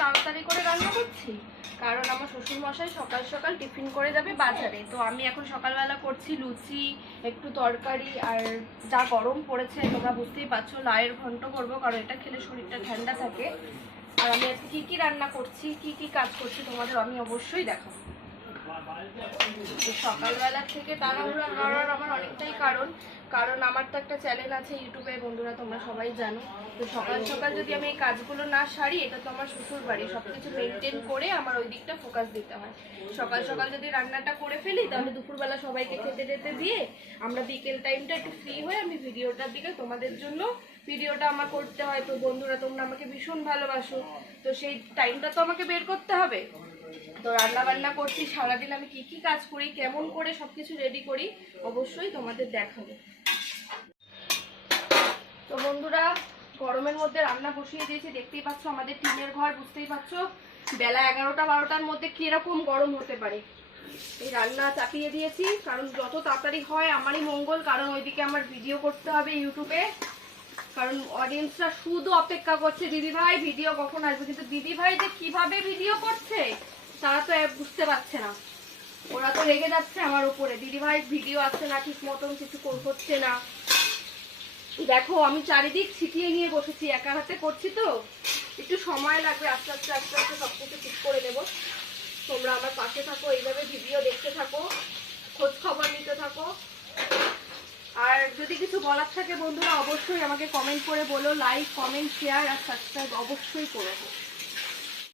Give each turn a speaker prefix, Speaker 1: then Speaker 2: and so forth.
Speaker 1: তাড়াতাড়ি করে রান্না করছি? কারণ আমার শ্বশুরমশাই সকাল সকাল টিফিন করে যাবে বাজারে। তো আমি এখন সকালবেলা করছি লুচি, একটু তরকারি আর যা গরম পড়েছে তোমরা বুঝতেই পারছ লায়ের ঘন্ট করব কারণ এটা খেলে শরীরটা ঠান্ডা থাকে। আর আমি আজকে কী কী রান্না করছি, কি কি কাজ করছি তোমাদের আমি অবশ্যই দেখাবো। সকালবেলা থেকে তাড়াহুড়া করার আমার অনেকটাই কারণ। কারণ আমার তো একটা চ্যানেল আছে ইউটিউবে, বন্ধুরা তোমরা সবাই জানো। তো সকাল সকাল যদি আমি এই কাজগুলো না সারি, এটা তো আমার শ্বশুর বাড়ি। সব কিছু মেনটেন করে আমার ওই দিকটা ফোকাস দিতে হয়। সকাল সকাল যদি রান্নাটা করে ফেলি, তাহলে দুপুরবেলা সবাইকে খেতে টেতে দিয়ে আমরা বিকেল টাইমটা একটু ফ্রি হয়ে আমি ভিডিওটার দিকে তোমাদের জন্য ভিডিওটা আমার করতে হয়। তো বন্ধুরা, তোমরা আমাকে ভীষণ ভালোবাসো। তো সেই টাইমটা তো আমাকে বের করতে হবে। তো রান্না বান্না করছি, সারাদিন আমি কি কি কাজ করি, কেমন করে সবকিছু রেডি করি, অবশ্যই তোমাদের দেখাবো। তো বন্ধুরা, গরমের মধ্যে রান্না বসিয়ে দিয়েছি, দেখতেই পাচ্ছ আমাদের টিনের ঘর, বুঝতেই পারছ বেলা এগারোটা বারোটার মধ্যে কীরকম গরম হতে পারে। এই রান্না চাপিয়ে দিয়েছি, কারণ যত তাড়াতাড়ি হয় আমারই মঙ্গল, কারণ ওইদিকে আমার ভিডিও করতে হবে ইউটিউবে কারণ অডিয়েন্সরা শুধু অপেক্ষা করছে দিদি ভাই ভিডিও কখন আসবে? কিন্তু দিদি ভাই যে কীভাবে ভিডিও করছে তারা তো বুঝতে পারছে না। ওরা তো রেগে যাচ্ছে আমার উপরে। দিদি ভাই ভিডিও আসছে না, ঠিক মতন কিছু হচ্ছে না। দেখো, আমি চারিদিক ছিটিয়ে নিয়ে বসেছি, একা হাতে করছি তো। একটু সময় লাগবে, আস্তে আস্তে আস্তে আস্তে সব কিছু ঠিক করে দেবো তোমরা আমার পাশে থাকো, এইভাবে ভিডিও দেখতে থাকো, খোঁজ খবর নিতে থাকো। আর যদি কিছু বলার থাকে বন্ধুরা, অবশ্যই আমাকে কমেন্ট করে বলো লাইক কমেন্ট শেয়ার আর সাবস্ক্রাইব অবশ্যই করে